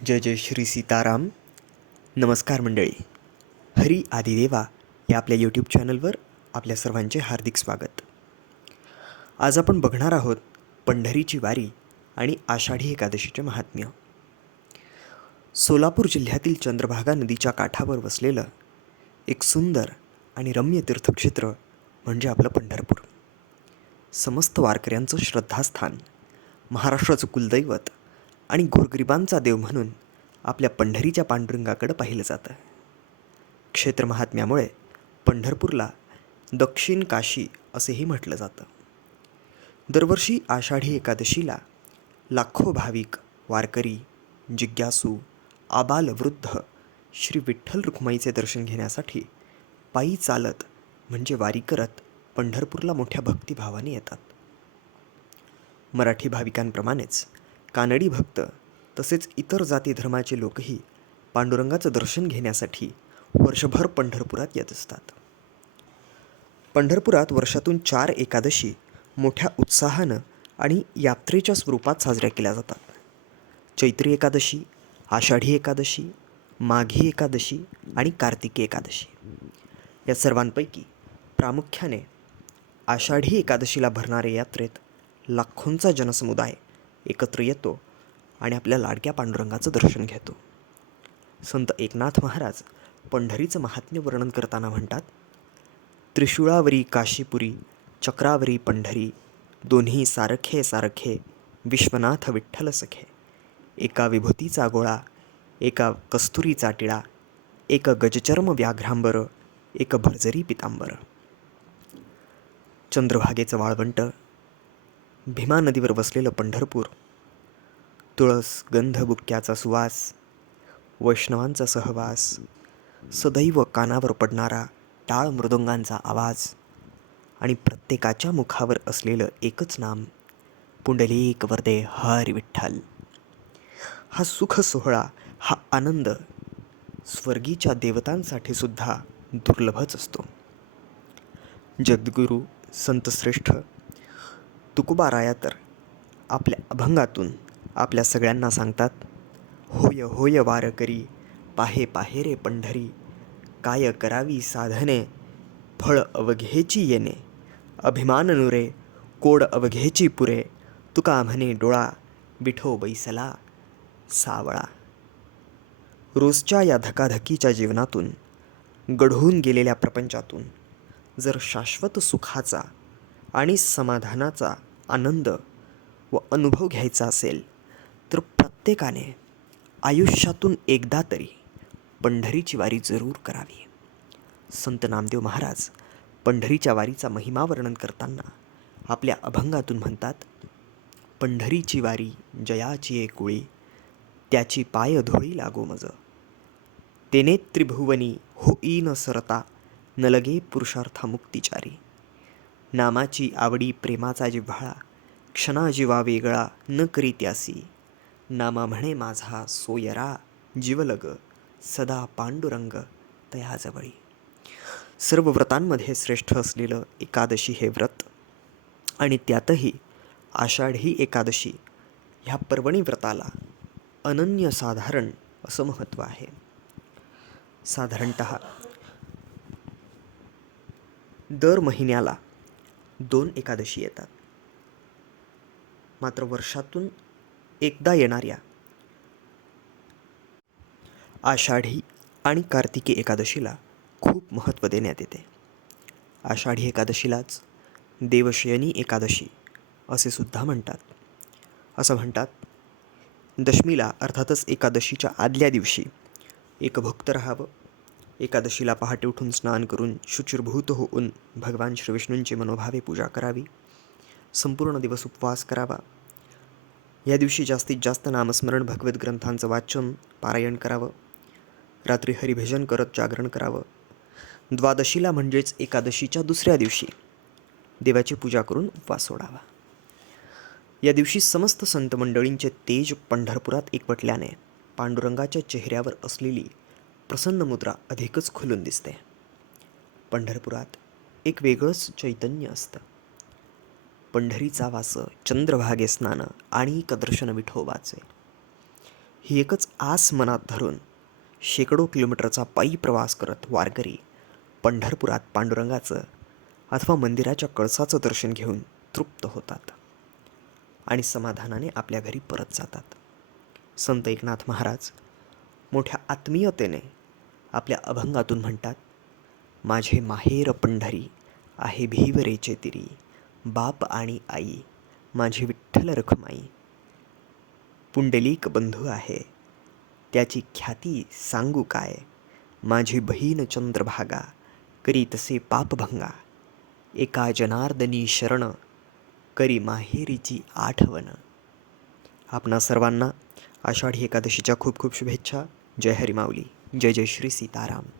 जय जय श्री सीताराम. नमस्कार मंडळी. हरी आदिदेवा या आपल्या यूट्यूब चॅनलवर आपल्या सर्वांचे हार्दिक स्वागत. आज आपण बघणार आहोत पंढरीची वारी आणि आषाढी एकादशीचे महात्म्य. सोलापूर जिल्ह्यातील चंद्रभागा नदीच्या काठावर वसलेलं एक सुंदर आणि रम्य तीर्थक्षेत्र म्हणजे आपलं पंढरपूर. समस्त वारकऱ्यांचं श्रद्धास्थान, महाराष्ट्राचं कुलदैवत आणि गोरगरिबांचा देव म्हणून आपल्या पंढरीच्या पांडुरंगाकडे पाहिलं जातं. क्षेत्र महात्म्यामुळे पंढरपूरला दक्षिण काशी असेही म्हटलं जातं. दरवर्षी आषाढी एकादशीला लाखो भाविक, वारकरी, जिज्ञासू, आबालवृद्ध श्री विठ्ठल रुक्माईचे दर्शन घेण्यासाठी पायी चालत म्हणजे वारी करत पंढरपूरला मोठ्या भक्तिभावाने येतात. मराठी भाविकांप्रमाणेच कानडी भक्त तसेच इतर जाती धर्माचे लोकही पांडुरंगाचं दर्शन घेण्यासाठी वर्षभर पंढरपुरात येत असतात. पंढरपुरात वर्षातून 4 एकादशी मोठ्या उत्साहानं आणि यात्रेच्या स्वरूपात साजऱ्या केल्या जातात. चैत्री एकादशी, आषाढी एकादशी, माघी एकादशी आणि कार्तिकी एकादशी. या सर्वांपैकी प्रामुख्याने आषाढी एकादशीला भरणाऱ्या यात्रेत लाखोंचा जनसमुदाय एकत्र येतो आणि आपल्या लाडक्या पांडुरंगाचं दर्शन घेतो. संत एकनाथ महाराज पंढरीचं महात्म्य वर्णन करताना म्हणतात, त्रिशूळावरी काशीपुरी, चक्रावरी पंढरी, दोन्ही सारखे सारखे, विश्वनाथ विठ्ठल सखे. एका विभूतीचा गोळा, एका कस्तुरीचा टिळा, एक गजचर्म व्याघ्रांबर, एक भरजरी पितांबर. चंद्रभागेचं वाळवंट, भीमा नदीवर वसलेलं पंढरपूर, तुळस गंधबुक्क्याचा सुवास, वैष्णवांचा सहवास, सदैव कानावर पडणारा टाळ मृदुंगांचा आवाज आणि प्रत्येकाच्या मुखावर असलेलं एकच नाम, पुंडलीक वरदे हरी विठ्ठल. हा सुख सोहळा, हा आनंद स्वर्गीच्या देवतांसाठी सुद्धा दुर्लभच असतो. जगद्गुरू संतश्रेष्ठ तुकोबाराया तर आपल्या अभंगातून आपल्या सगळ्यांना सांगतात, होय होय वारकरी, पाहे पाहे रे पंढरी, काय करावी साधने, फळ अवघेची येणे, अभिमान नुरे, कोड अवघेची पुरे, तुका म्हणे डोळा, विठो बैसला सावळा. रोजच्या या धकाधकीच्या जीवनातून, गढून गेलेल्या प्रपंचातून जर शाश्वत सुखाचा आणि समाधानाचा आनंद व अनुभव घ्यायचा असेल तर प्रत्येकाने आयुष्यातून एकदा तरी पंढरीची वारी जरूर करावी. संत नामदेव महाराज पंढरीच्या वारीचा महिमा वर्णन करताना आपल्या अभंगातून म्हणतात, पंढरीची वारी जयाची एकुळी, त्याची पाय धुळी लागो मज, तेने त्रिभुवनी होईन सरता, न लगे पुरुषार्था मुक्तिचारी. नामाची आवडी प्रेमाचा जिव्हाळा, क्षणा जीवा वेगळा न करी त्यासी, नामा म्हणे माझा सोयरा, जीवलग सदा पांडुरंग तयाजवळी. सर्व व्रतांमध्ये श्रेष्ठ असलेलं एकादशी हे व्रत आणि त्यातही आषाढी एकादशी ह्या पर्वणी व्रताला अनन्यसाधारण असं महत्त्व आहे. साधारणत दर महिन्याला 2 एकादशी येतात. मात्र वर्षातून एकदा येणाऱ्या आषाढी आणि कार्तिकी एकादशीला खूप महत्त्व देण्यात येते. आषाढी एकादशीलाच देवशयनी एकादशी असे सुद्धा म्हणतात. असं म्हणतात, दशमीला अर्थातच एकादशीच्या आदल्या दिवशी एकभुक्त राहावं, एकादशीला पहाटे उठून स्नान करून शुचिर्भूत होऊन भगवान श्रीविष्णूंची मनोभावे पूजा करावी, संपूर्ण दिवस उपवास करावा. या दिवशी जास्तीत जास्त नामस्मरण, भगवत ग्रंथांचं वाचन, पारायण करावं, रात्री हरिभजन करत जागरण करावं. द्वादशीला म्हणजेच एकादशीच्या दुसऱ्या दिवशी देवाची पूजा करून उपवास सोडावा. या दिवशी समस्त संत मंडळींचे तेज पंढरपुरात एकवटल्याने पांडुरंगाच्या चेहऱ्यावर असलेली प्रसन्न मुद्रा अधिकच खुलून दिसते. पंढरपुरात एक वेगळंच चैतन्य असतं. पंढरीचा वास, चंद्रभागे स्नान आणि दर्शन विठोबाचे. ही एकच आस मनात धरून शेकडो किलोमीटरचा पायी प्रवास करत वारकरी पंढरपुरात पांडुरंगाचं अथवा मंदिराच्या कळसाचं दर्शन घेऊन तृप्त होतात आणि समाधानाने आपल्या घरी परत जातात. संत एकनाथ महाराज मोठ्या आत्मीयतेने आपल्या अभंगातून म्हणतात, माझे माहेर पंढरी आहे भिवरेचे तिरी, बाप आणि आई माझी विठ्ठल रखुमाई. पुंडलिक बंधू आहे त्याची ख्याती सांगू काय, माझी बहीण चंद्रभागा करी तसे पापभंगा. एका जनार्दनी शरण करी माहेरीची आठवण. आपणा सर्वांना आषाढी एकादशीच्या खूप खूप शुभेच्छा. जय हरी माऊली. जय जय श्री सीताराम.